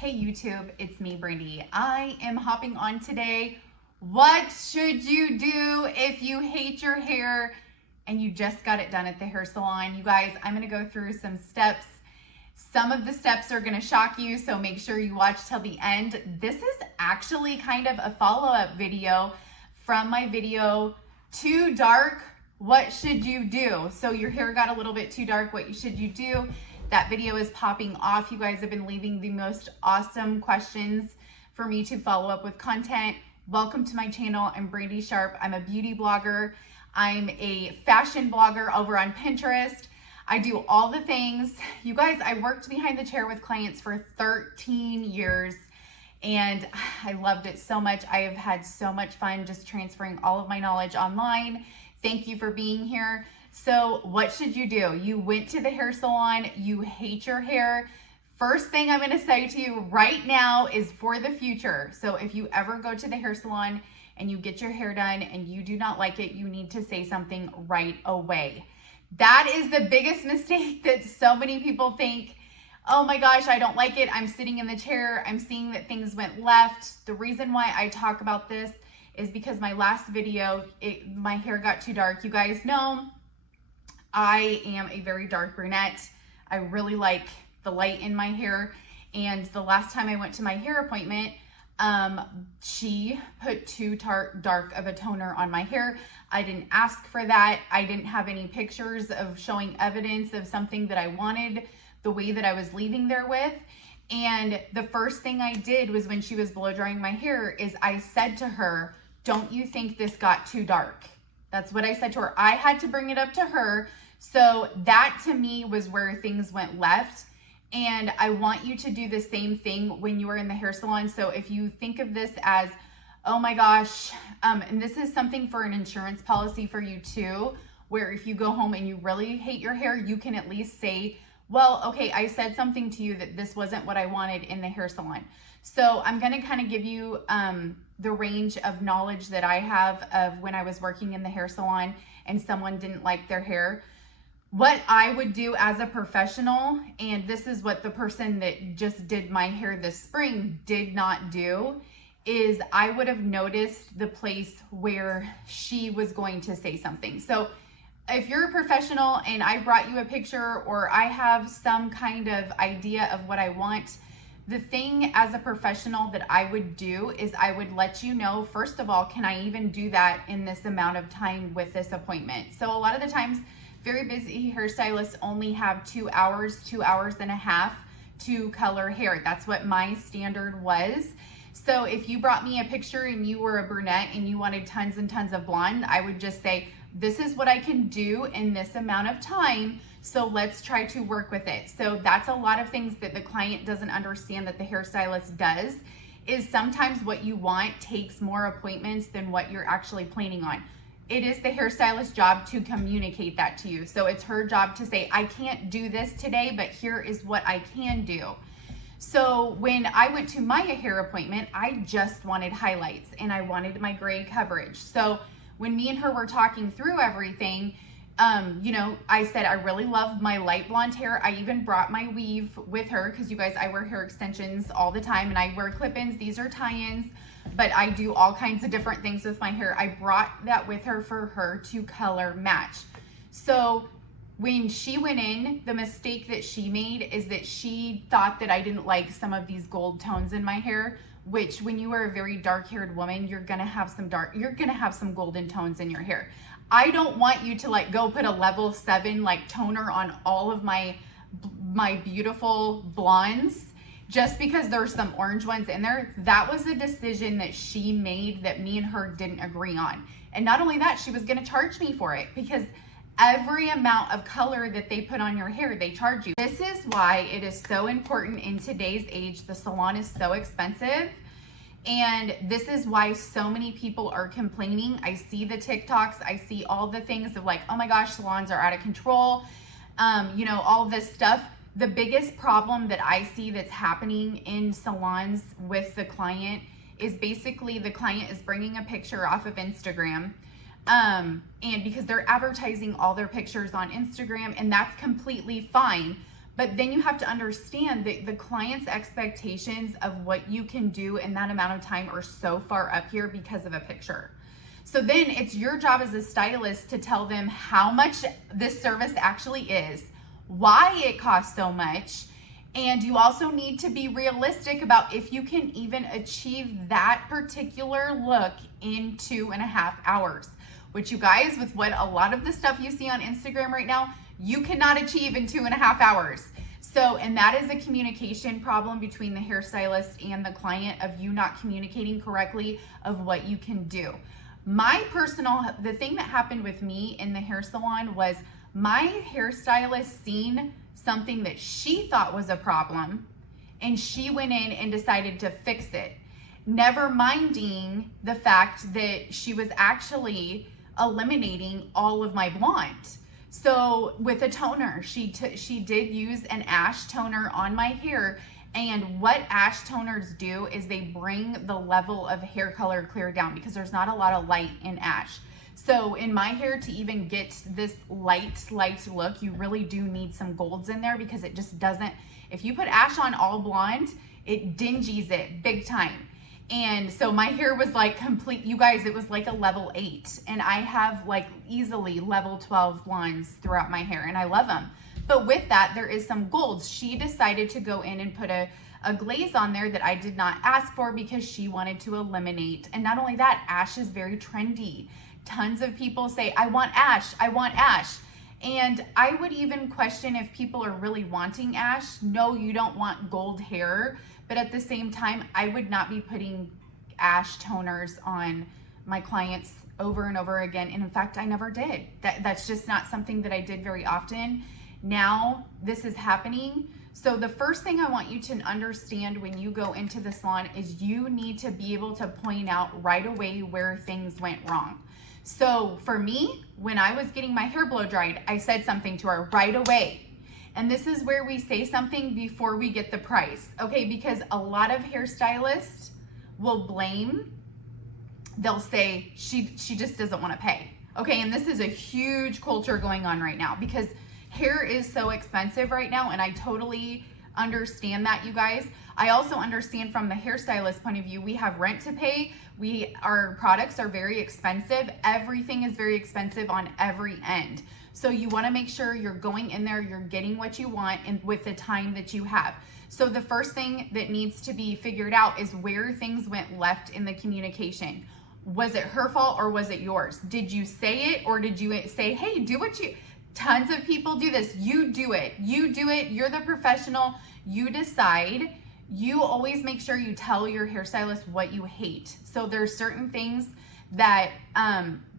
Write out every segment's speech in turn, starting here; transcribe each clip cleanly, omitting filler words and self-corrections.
Hey YouTube, it's me, Brandi. I am hopping on today. What should you do if you hate your hair and you just got it done at the hair salon? You guys, I'm gonna go through some steps. Some of the steps are gonna shock you, so make sure you watch till the end. This is actually kind of a follow-up video from my video, Too Dark, What Should You Do? So your hair got a little bit too dark, what should you do? That video is popping off. You guys have been leaving the most awesome questions for me to follow up with content. Welcome to my channel. I'm Brandi Sharp. I'm a beauty blogger. I'm a fashion blogger over on Pinterest. I do all the things. You guys, I worked behind the chair with clients for 13 years and I loved it so much. I have had so much fun just transferring all of my knowledge online. Thank you for being here. So what should you do? You went to the hair salon, you hate your hair. First thing I'm gonna say to you right now is for the future. So if you ever go to the hair salon and you get your hair done and you do not like it, you need to say something right away. That is the biggest mistake that so many people think, oh my gosh, I don't like it. I'm sitting in the chair. I'm seeing that things went left. The reason why I talk about this is because my last video, my hair got too dark. You guys know, I am a very dark brunette. I really like the light in my hair. And the last time I went to my hair appointment, she put too dark of a toner on my hair. I didn't ask for that. I didn't have any pictures of showing evidence of something that I wanted the way that I was leaving there with. And the first thing I did was when she was blow drying my hair is I said to her, don't you think this got too dark? That's what I said to her. I had to bring it up to her. So that to me was where things went left. And I want you to do the same thing when you are in the hair salon. So if you think of this as, oh my gosh, and this is something for an insurance policy for you too, where if you go home and you really hate your hair, you can at least say, well, okay, I said something to you that this wasn't what I wanted in the hair salon. So I'm gonna kind of give you the range of knowledge that I have of when I was working in the hair salon and someone didn't like their hair. What I would do as a professional, and this is what the person that just did my hair this spring did not do, is I would have noticed the place where she was going to say something. So if you're a professional and I brought you a picture or I have some kind of idea of what I want, the thing as a professional that I would do is I would let you know, first of all, can I even do that in this amount of time with this appointment? So a lot of the times, very busy hairstylists only have 2 hours and a half to color hair. That's what my standard was. So if you brought me a picture and you were a brunette and you wanted tons and tons of blonde, I would just say, this is what I can do in this amount of time. So let's try to work with it. So that's a lot of things that the client doesn't understand that the hairstylist does, is sometimes what you want takes more appointments than what you're actually planning on. It is the hairstylist's job to communicate that to you. So it's her job to say, I can't do this today, but here is what I can do. So when I went to my hair appointment, I just wanted highlights and I wanted my gray coverage. So when me and her were talking through everything, you know, I said, I really love my light blonde hair. I even brought my weave with her because you guys, I wear hair extensions all the time and I wear clip-ins. These are tie-ins, but I do all kinds of different things with my hair. I brought that with her for her to color match. So when she went in, the mistake that she made is that she thought that I didn't like some of these gold tones in my hair, which when you are a very dark-haired woman, you're gonna have some golden tones in your hair. I don't want you to like go put a level 7 like toner on all of my beautiful blondes just because there's some orange ones in there. That was a decision that she made that me and her didn't agree on. And not only that, she was gonna charge me for it because every amount of color that they put on your hair, they charge you. This is why it is so important in today's age. The salon is so expensive. And this is why so many people are complaining. I see the TikToks, I see all the things of like, oh my gosh, salons are out of control. You know, all this stuff. The biggest problem that I see that's happening in salons with the client is basically the client is bringing a picture off of Instagram. And because they're advertising all their pictures on Instagram, and that's completely fine. But then you have to understand that the client's expectations of what you can do in that amount of time are so far up here because of a picture. So then it's your job as a stylist to tell them how much this service actually is, why it costs so much, and you also need to be realistic about if you can even achieve that particular look in 2.5 hours. Which, you guys, with what a lot of the stuff you see on Instagram right now, you cannot achieve in 2.5 hours. So, and that is a communication problem between the hairstylist and the client of you not communicating correctly of what you can do. The thing that happened with me in the hair salon was my hairstylist seen something that she thought was a problem, and she went in and decided to fix it, never minding the fact that she was actually eliminating all of my blonde. So with a toner, she did use an ash toner on my hair, and what ash toners do is they bring the level of hair color clear down because there's not a lot of light in ash. So in my hair, to even get this light look, you really do need some golds in there because it just doesn't, if you put ash on all blonde, it dingies it big time. And so my hair was like complete, you guys, it was like a level 8, and I have like easily level 12 blondes throughout my hair, and I love them. But with that, there is some golds. She decided to go in and put a glaze on there that I did not ask for because she wanted to eliminate. And not only that, ash is very trendy. Tons of people say, I want ash, I want ash. And I would even question if people are really wanting ash. No, you don't want gold hair. But at the same time, I would not be putting ash toners on my clients over and over again. And in fact, I never did. That's just not something that I did very often. Now this is happening. So the first thing I want you to understand when you go into the salon is you need to be able to point out right away where things went wrong. So for me, when I was getting my hair blow dried, I said something to her right away. And this is where we say something before we get the price, okay? Because a lot of hairstylists will blame, they'll say, she just doesn't want to pay. Okay, and this is a huge culture going on right now because hair is so expensive right now, and I totally understand that, you guys. I also understand from the hairstylist point of view, we have rent to pay. Our products are very expensive. Everything is very expensive on every end. So you want to make sure you're going in there, you're getting what you want and with the time that you have. So the first thing that needs to be figured out is where things went left in the communication. Was it her fault or was it yours? Did you say it or did you say, hey, do what you... Tons of people do this. You do it. You do it. You're the professional. You decide. You always make sure you tell your hairstylist what you hate. So there's certain things that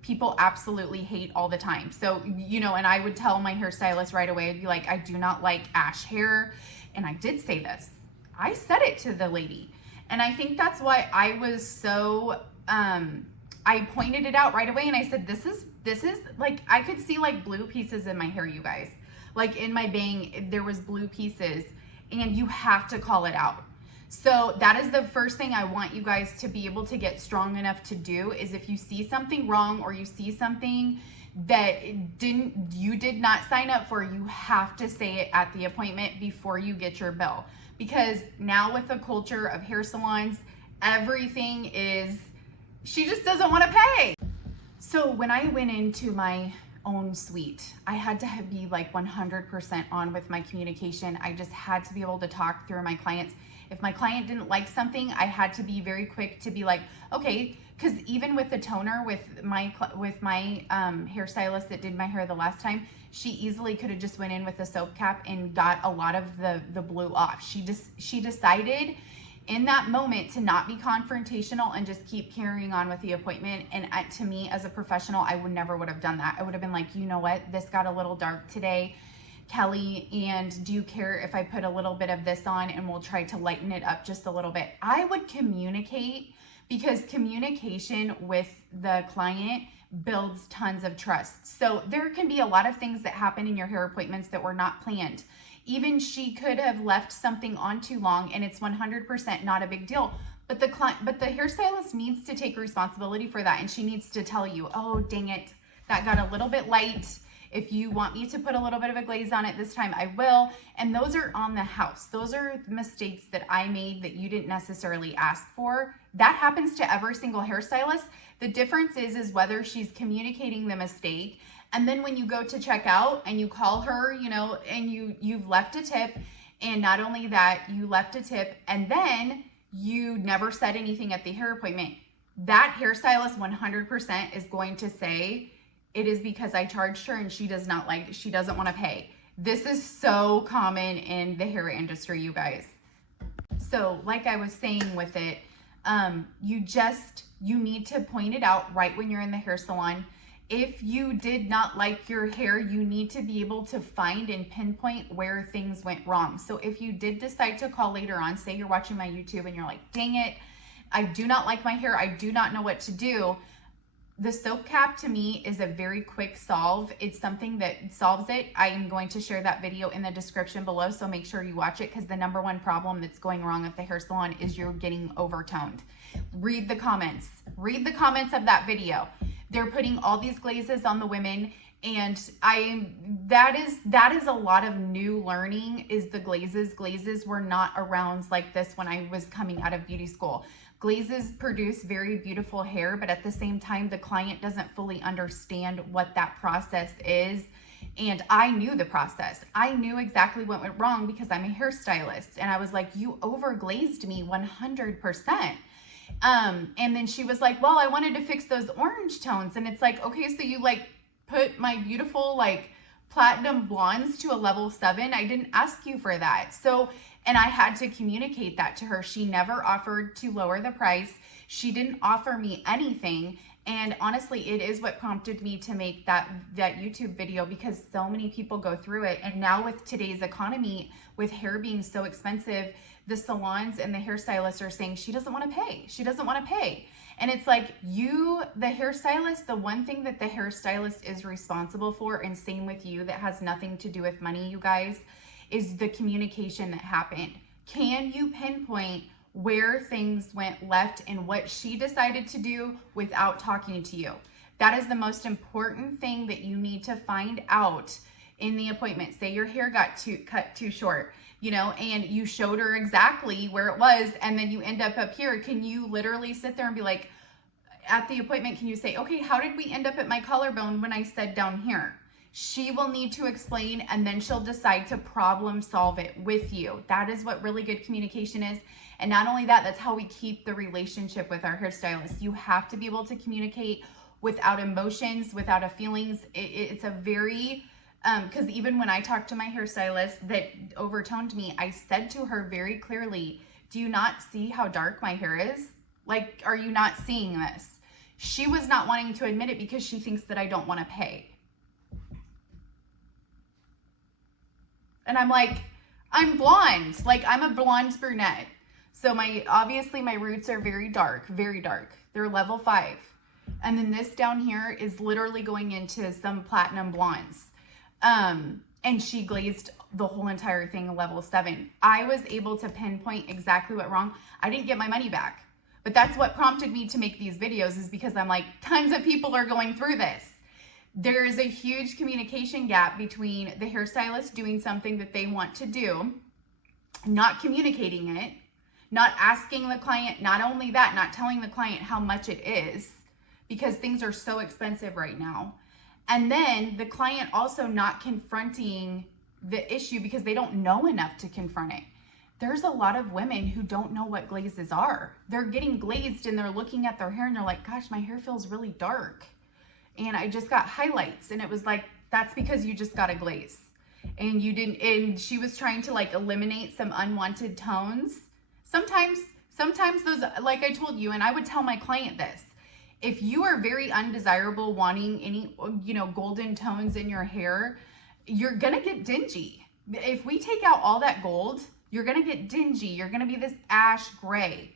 people absolutely hate all the time. So, you know, and I would tell my hairstylist right away, I'd be like, I do not like ash hair. And I did say this. I said it to the lady. And I think that's why I was so, I pointed it out right away and I said, this is like, I could see like blue pieces in my hair, you guys. Like in my bang, there was blue pieces and you have to call it out. So that is the first thing I want you guys to be able to get strong enough to do is if you see something wrong or you see something that you did not sign up for, you have to say it at the appointment before you get your bill. Because now with the culture of hair salons, everything is, she just doesn't want to pay. So when I went into my own suite, I had to be like 100% on with my communication. I just had to be able to talk through my clients. If my client didn't like something, I had to be very quick to be like, okay, because even with the toner, with my hairstylist that did my hair the last time, she easily could have just went in with a soap cap and got a lot of the blue off. She decided in that moment to not be confrontational and just keep carrying on with the appointment. And to me as a professional, I would have done that. I would have been like, you know what, this got a little dark today, Kelly, and do you care if I put a little bit of this on and we'll try to lighten it up just a little bit? I would communicate because communication with the client builds tons of trust. So there can be a lot of things that happen in your hair appointments that were not planned. Even she could have left something on too long and it's 100% not a big deal. But the hairstylist needs to take responsibility for that, and she needs to tell you, oh, dang it, that got a little bit light. If you want me to put a little bit of a glaze on it this time, I will. And those are on the house. Those are mistakes that I made that you didn't necessarily ask for. That happens to every single hairstylist. The difference is whether she's communicating the mistake. And then when you go to check out and you call her, you know, and you've left a tip, and not only that, you left a tip and then you never said anything at the hair appointment. That hairstylist 100% is going to say, it is because I charged her and she doesn't want to pay. This is so common in the hair industry, you guys. So like I was saying with it, you need to point it out right when you're in the hair salon. If you did not like your hair, you need to be able to find and pinpoint where things went wrong. So if you did decide to call later on, say you're watching my YouTube and you're like, dang it, I do not like my hair, I do not know what to do. The soap cap to me is a very quick solve. It's something that solves it. I am going to share that video in the description below, so make sure you watch it, because the number one problem that's going wrong at the hair salon is you're getting overtoned. Read the comments. Read the comments of that video. They're putting all these glazes on the women, and that is a lot of new learning, is the glazes. Glazes were not around like this when I was coming out of beauty school. Glazes produce very beautiful hair, but at the same time, the client doesn't fully understand what that process is. And I knew the process. I knew exactly what went wrong because I'm a hairstylist. And I was like, you overglazed me 100%. And then she was like, well, I wanted to fix those orange tones. And it's like, okay, so you like put my beautiful like platinum blondes to a level 7. I didn't ask you for that. So, and I had to communicate that to her. She never offered to lower the price. She didn't offer me anything. And honestly, it is what prompted me to make that YouTube video, because so many people go through it. And now with today's economy, with hair being so expensive, the salons and the hairstylists are saying she doesn't want to pay. She doesn't want to pay. And it's like, you, the hairstylist, the one thing that the hairstylist is responsible for, and same with you, that has nothing to do with money, you guys, is the communication that happened. Can you pinpoint where things went left and what she decided to do without talking to you? That is the most important thing that you need to find out in the appointment. Say your hair got cut too short, you know, and you showed her exactly where it was, and then you end up here. Can you literally sit there and be like, at the appointment, can you say, okay, how did we end up at my collarbone when I said down here? She will need to explain, and then she'll decide to problem solve it with you. That is what really good communication is. And not only that, that's how we keep the relationship with our hairstylists. You have to be able to communicate without emotions, without a feelings. It's a very, because even when I talked to my hairstylist that overtoned me, I said to her very clearly, do you not see how dark my hair is? Like, are you not seeing this? She was not wanting to admit it because she thinks that I don't want to pay. And I'm like, I'm blonde. Like, I'm a blonde brunette. So obviously my roots are very dark, very dark. They're level 5. And then this down here is literally going into some platinum blondes. And she glazed the whole entire thing a level 7. I was able to pinpoint exactly what wrong. I didn't get my money back. But that's what prompted me to make these videos, is because I'm like, tons of people are going through this. There is a huge communication gap between the hairstylist doing something that they want to do, not communicating it, not asking the client, not only that, not telling the client how much it is, because things are so expensive right now. And then the client also not confronting the issue because they don't know enough to confront it. There's a lot of women who don't know what glazes are. They're getting glazed and they're looking at their hair and they're like, gosh, my hair feels really dark. And I just got highlights. And it was like, that's because you just got a glaze. And you didn't, and she was trying to like eliminate some unwanted tones. Sometimes those, like I told you, and I would tell my client this, if you are very undesirable, wanting any, you know, golden tones in your hair, you're gonna get dingy. If we take out all that gold, you're gonna get dingy. You're gonna be this ash gray.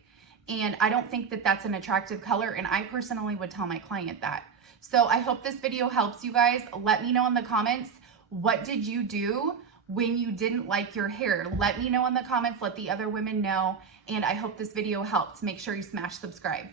And I don't think that that's an attractive color. And I personally would tell my client that. So I hope this video helps you guys. Let me know in the comments, what did you do when you didn't like your hair? Let me know in the comments, let the other women know. And I hope this video helped. Make sure you smash subscribe.